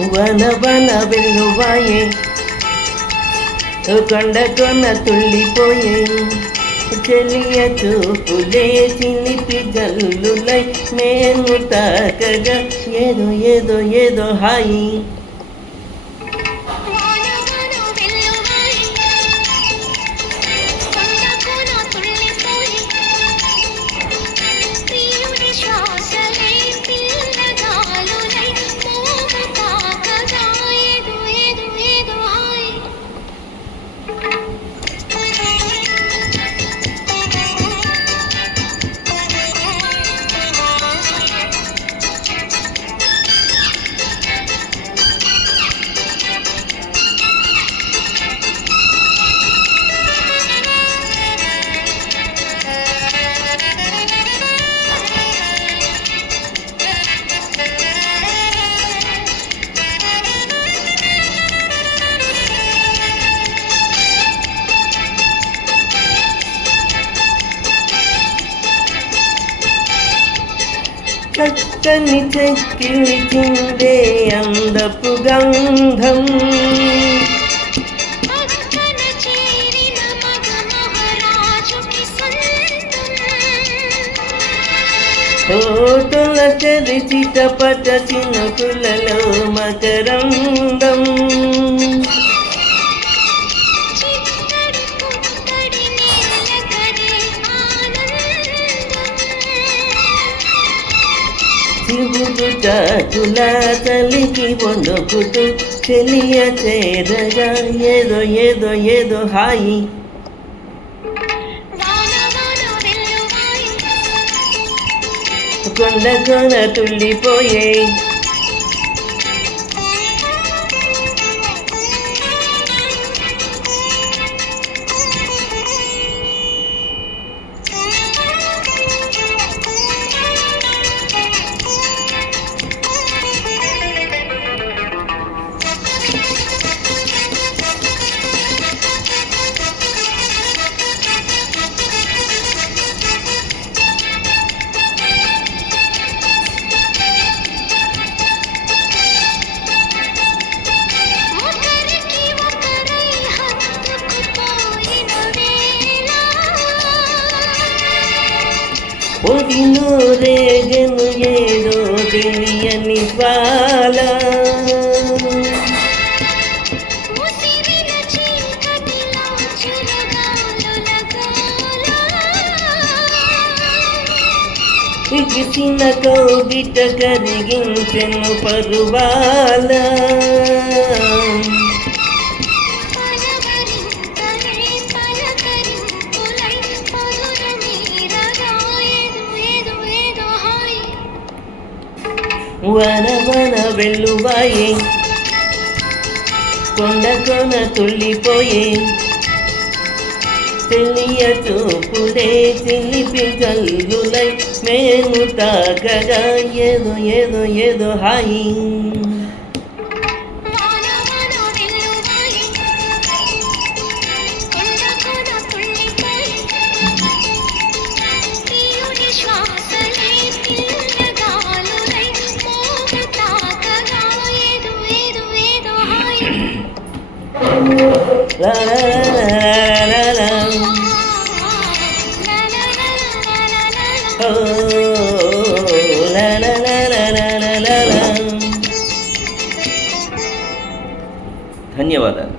వన వన వెల్లువాయే కొండ కొన తుళ్ళిపోయే. చెలియ చూపులే చిలిపి జల్లులై మేము తాకగా. ఏదో ఏదో ఏదో హాయి. చక్కని చెక్కిలి చిందే అందపు గంధం. తోటల చరిచి టపట చినుకులలో మకరందం. శివుడు చాటుల తలికి వణుకుతూ చెలియ చేరగా ఏదో ఏదో ఏదో హాయి. కొండ కొన తుళ్ళిపోయే ఒడిలో రేగను ఏదో తెలియని జ్వాల ఇగిసిన కౌగిట కరిగించెను పరువాల. వనవన వన కొండ కొన తుళ్ళిపోయే తెలియ చూపులే తెలిపి జల్లులై మేము తాకగా ఏదో ఏదో ఏదో హాయి. ಧನ್ಯವಾದ